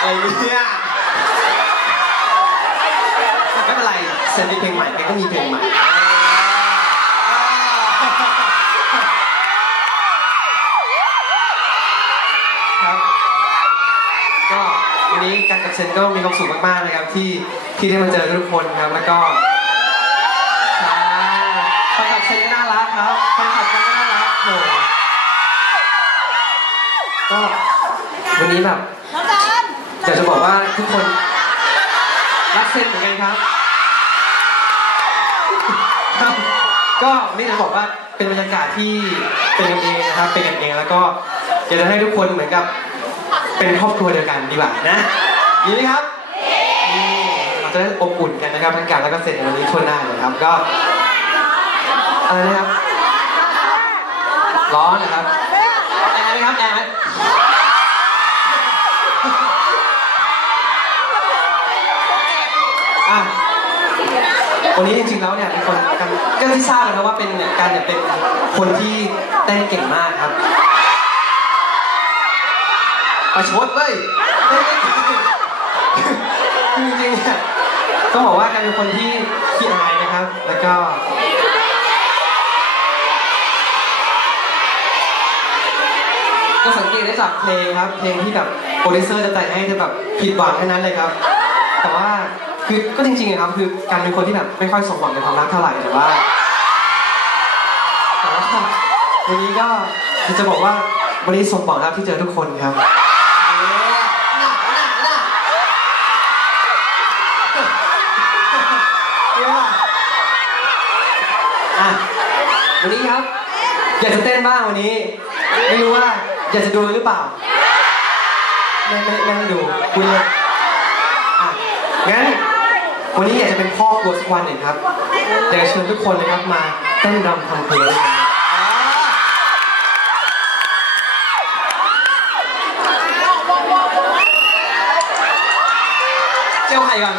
อะไรเนี่ยไม่เป็นไรเซนมีเพลงใหม่แกก็มีเพลงใหม่ครับก็วันนี้การกับเซนก็มีความสุขมากๆนะครับที่ที่ได้มาเจอทุกคนครับแล้วก็ใช่แฟนคลับเซนก็น่ารักครับแฟนคลับเซนก็น่ารักโหก็วันนี้แบบน้องกันอยากจะบอกว่าทุกคนรักเซนเหมือนกันครับครับ ก็นี่จะบอกว่าเป็นบรรยากาศที่เป็นกันเองนะครับ เป็นกันเองแล้วก็อยากจะให้ทุกคนเหมือนกับ เป็นครอบครัวเดียวกันดีกว่านะดีไหมครับดีเราจะได้อบอุ่นกันนะครับทั้งการแล้วก็เสร็จในวันนี้ทั่วหน้าเลยครับ ก็อะไรนะครับ ร้อนนะครับแอร์ไหมครับแอร์ อะวันนี้จริงๆแล้วเนี่ยเป็นคนกันก็ที่ทราบนะครับว่าเป็นเนี่ยการเนี่ยเป็นคนที่เต้นเก่งมากครับประชดเว้ยเต้นไม่เก่งคือจริงๆเนี่ยต้องบอกว่าการเป็นคนที่ขี้อายนะครับ แล้วก็ก็สังเกตได้จากเพลงครับ เพลงที่แบบโปรดิวเซอร์จะแต่งให้จะแบบผิดหวังแค่นั้นเลยครับ แต่ว่า คือก็จริงๆอะครับคือการเป็นคนที่แบบไม่ค่อยสมหวังในความรักเท่าไหร่แต่ว่าแต่ว่าวันนี้ก็จะบอกว่าวันนี้สมหวังครับที่เจอทุกคนครับ อะวันนี้ครับ อยากจะเต้นบ้างวันนี้ ไม่รู้ว่าอยากจะดูหรือเปล่า ไม่ไม่ไม่ให้ดูคุณเลยอะงั้น วันนี้อยากจะเป็นพ่อครัวสักวันหนึ่งครับอยากจะเชิญทุกคนเลยครับมาเต้นรำทำเพลงด้วยกันเจ้าไข่ก่อน